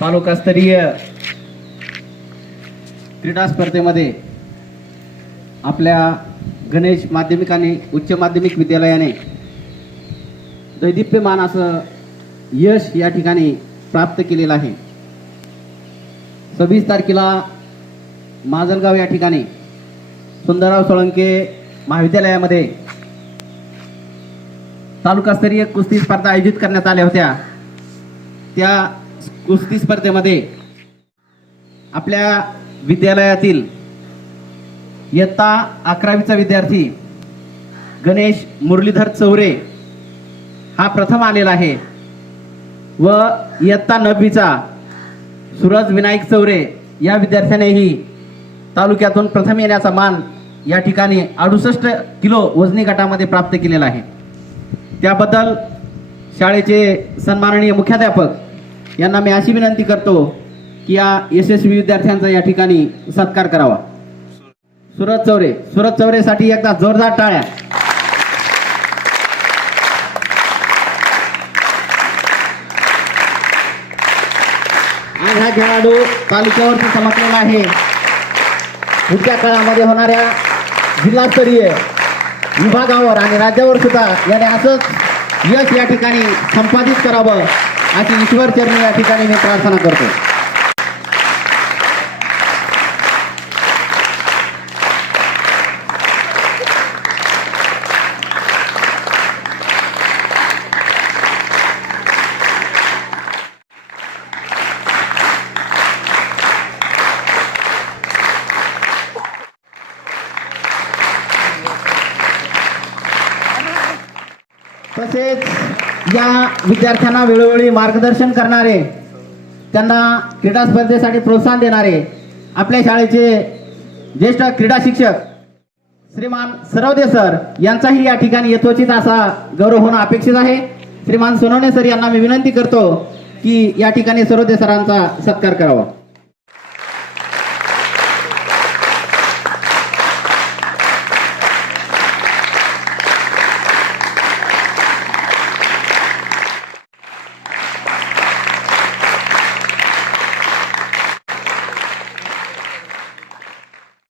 तालुकास्तरीय क्रीडा स्पर्धेमध्ये आपल्या गणेश माध्यमिक आणि उच्च माध्यमिक विद्यालयाने दैदिप्यमान असं यश या ठिकाणी प्राप्त केलेलं आहे. सव्वीस तारखेला माजलगाव या ठिकाणी सुंदरराव सोळंके महाविद्यालयामध्ये तालुकास्तरीय कुस्ती स्पर्धा आयोजित करण्यात आल्या होत्या. त्या कुस्ती स्पर्धेमध्ये आपल्या विद्यालयातील इयत्ता अकरावीचा विद्यार्थी गणेश मुरलीधर चौरे हा प्रथम आलेला आहे. व इयत्ता नववीचा सूरज विनायक चौरे या विद्यार्थ्यानेही तालुक्यातून प्रथम येण्याचा मान या ठिकाणी अडुसष्ट किलो वजनी गटामध्ये प्राप्त केलेला आहे. त्याबद्दल शाळेचे सन्माननीय मुख्याध्यापक यांना मी अशी विनंती करतो की या यशस्वी विद्यार्थ्यांचा या ठिकाणी सत्कार करावा. सुरज चौरे सुरज चौरेसाठी एकदा जोरदार टाळ्या. आज हा खेळाडू तालुक्यावरती चमकलेला आहे. पुढच्या काळामध्ये होणाऱ्या जिल्हास्तरीय विभागावर आणि राज्यावर सुद्धा याने असंच यश या ठिकाणी संपादित करावं. अशी ईश्वर चरणी या ठिकाणी मी प्रार्थना करतो. तसेच या विद्यार्थ्यांना वेळोवेळी मार्गदर्शन करणारे त्यांना क्रीडा स्पर्धेसाठी प्रोत्साहन देणारे आपल्या शाळेचे ज्येष्ठ क्रीडा शिक्षक श्रीमान सरवदे सर यांचाही या ठिकाणी यथोचित असा गौरव होणं अपेक्षित आहे. श्रीमान सोनवणे सर यांना मी विनंती करतो की या ठिकाणी सरवदे सरांचा सत्कार करावा.